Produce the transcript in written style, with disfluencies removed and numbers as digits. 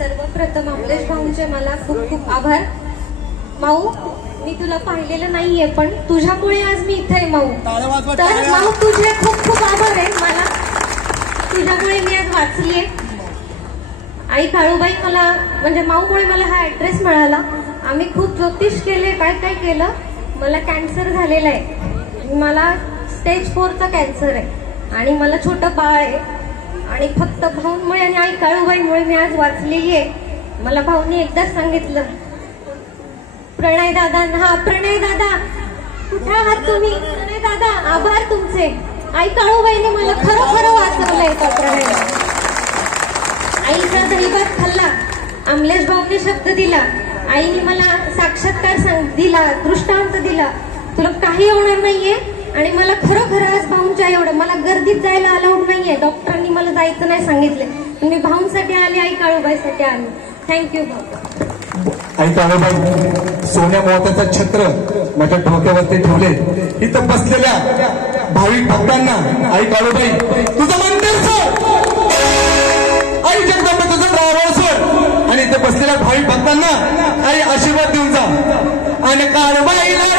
सर्वप्रथम अमलेश भाऊंचे मला खूप खूप आभार. माऊ, मी तुला पाहिलेलं नाहीये पण तुझ्यामुळे आज मी इथे आहे माऊ. तर माऊ तुझे खूप खूप आभार आहे. मला तुझ्यामुळे मी आज वाचलीये. आई काळूबाई मला म्हणजे माऊमुळे मला हा ऍड्रेस मिळाला. आम्ही खूप ज्योतिष केले, काय काय केलं. मला कॅन्सर झालेला आहे. मला स्टेज 4चा कॅन्सर आहे आणि मला छोटं बाळ आहे आणि फक्त भाऊंमुळे आणि आई काळूबाईमुळे मी आज वाचलेली आहे. मला भाऊनी एकदाच सांगितलं, प्रणय दादा. हा प्रणय दादा, कुठे आहात तुम्ही? प्रणय दादा, आभार तुमचे. आई काळूबाईने मला खरं वाचवलंय. का प्रणय आईचा दहीभात खाल्ला, अमलेश भाऊने शब्द दिला, आईने मला साक्षात्कार दिला, दृष्टांत दिला, तुला काही होणार नाहीये. आणि मला खरं आज भाऊंच्या एवढं मला गर्दीत जायला अलाउड नाहीये. डॉक्टरांनी मला जायचं नाही सांगितले. मी भाऊंसाठी आले, आई काळूबाईसाठी आले. थँक्यू भाऊ. आई काळूबाई सोन्या मोत्याचं छत्र माझ्या डोक्यावरती ठेवले. इथं बसलेल्या भाविक भक्तांना आई काळूबाई तुझं मंदिर सोड, आई जगदंबे तुझं रावळ सोड आणि इथे बसलेल्या भाविक भक्तांना आई आशीर्वाद देऊन जा. आणि काळूबाई लाड